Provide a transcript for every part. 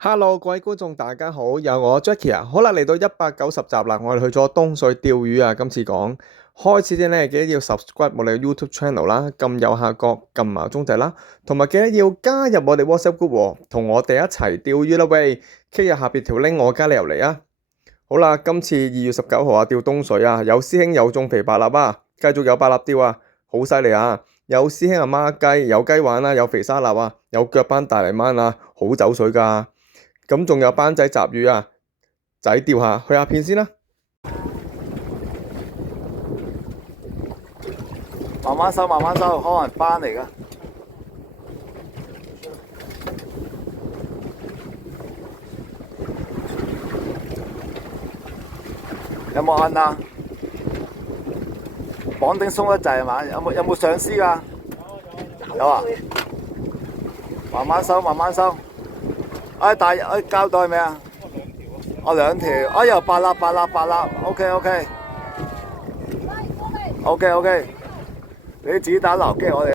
Hello，各位觀眾大家好，有我 Jackie 啊，好啦，嚟到190集啦，我哋去咗東水釣魚啊，今次講開始啲咧，記得要 subscribe 我哋嘅 YouTube channel 啦，撳右下角撳埋鐘仔啦，同埋記得要加入我哋 WhatsApp group 喎，同我哋一齊釣魚啦喂，click 入下邊條 link 我加你入嚟啊。好啦，今次2月19號啊，釣東水啊，有師兄有中肥白鰭啊，繼續有白鰭釣啊，好犀利啊！有師兄啊孖雞，有雞玩啦，有肥沙鰭啊，有腳斑大泥鰻啊，好走水㗎。咁仲有班仔雜魚啊，仔釣下，去下片先啦。慢慢收，慢慢收，可能班嚟噶。有冇按啊？綁定鬆一滯係嘛？有冇上絲㗎？有啊。慢慢收，慢慢收。膠袋未啊？我兩條。哎呀，白鰭，OK。OK。你啲子彈留機我哋。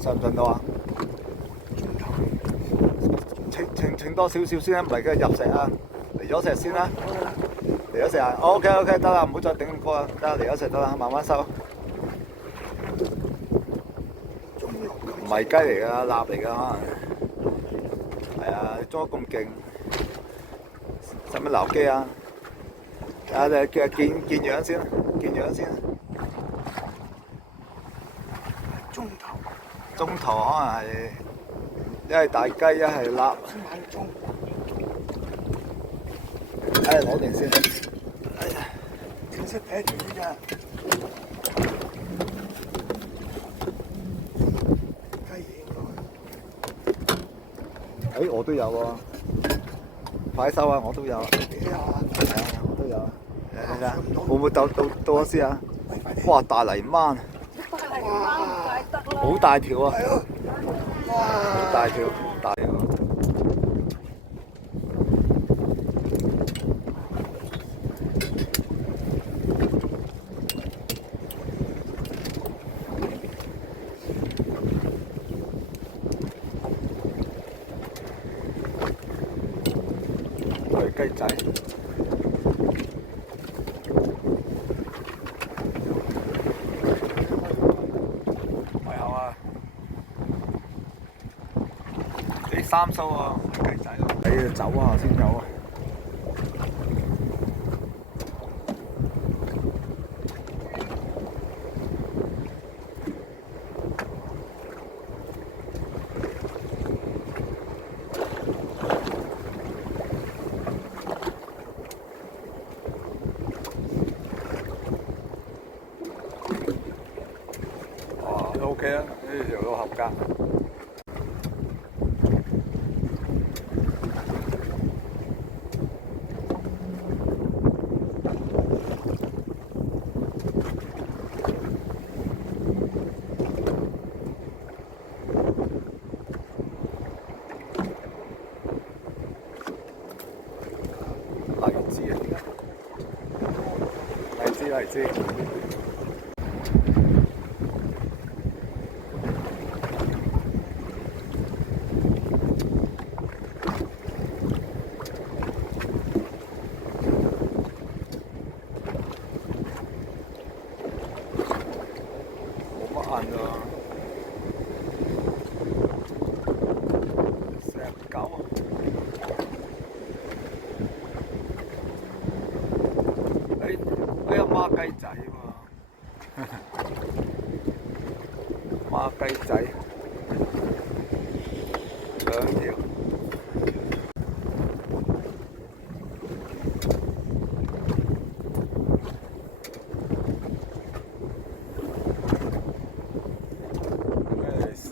上唔上到啊？請多少少先啊，唔係佢入石啊，嚟咗石先啦。嚟咗石啊 ，OK， 得啦，唔好再頂咁高啦，得啦，嚟咗石得啦，慢慢收。唔係雞嚟㗎，臘嚟㗎可能。係啊，裝得咁勁，使乜留機啊？啊，你見樣先，見樣先。中頭可能係一係大雞，一係臘。攞定先。哎呀，正式睇住呢隻雞翼。我都有喎，快收啊！我都有。你有啊？係啊，我都有。睇下，會唔會到咗先啊？哇！大泥鰻。好大條啊！好大條，大條。雞仔。3數啊，雞仔咯，你要走啊先有啊。哦，都 OK 啊，呢條都合格。荔枝。冇乜銀啊！石狗啊！呢個孖雞仔喎，孖雞仔兩條，咩嚟先？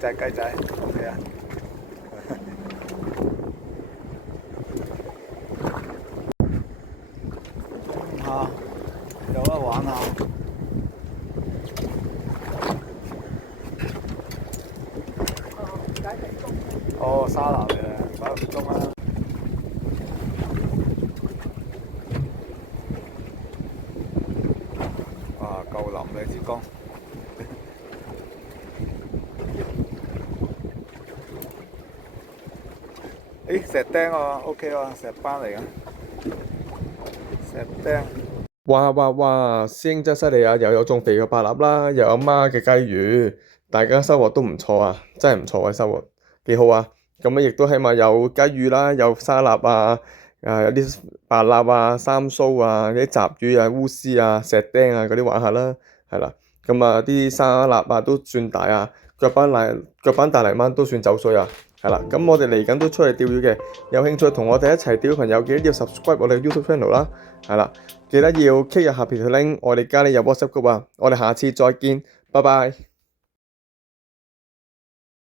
雞仔，OK啊！有得玩下。哦，沙鰭嘅，9點鐘啦。哇，夠腍嘅支竿。誒石釘喎，OK 喎，石斑嚟嘅，石釘。哇！師兄真犀利啊！又有種肥嘅白蠟啦，又有孖嘅雞魚，大家收穫都唔錯啊，真係唔錯嘅收穫，幾好啊！咁啊，亦都起碼有雞魚啦，有沙臘啊，有啲白蠟啊、三蘇啊、啲雜魚啊、烏絲啊、石釘啊嗰啲玩下啦，係啦。咁啊，啲沙臘啊都算大啊，腳板大泥鯭都算走水啊，係啦。咁我哋嚟緊都出嚟釣魚嘅，有興趣同我哋一齊釣嘅朋友記得要 subscribe 我哋 YouTube channel 啦，係啦。記得要 click 入下邊條 link，我哋加你入 WhatsApp group 啊！我哋下次再見，拜拜。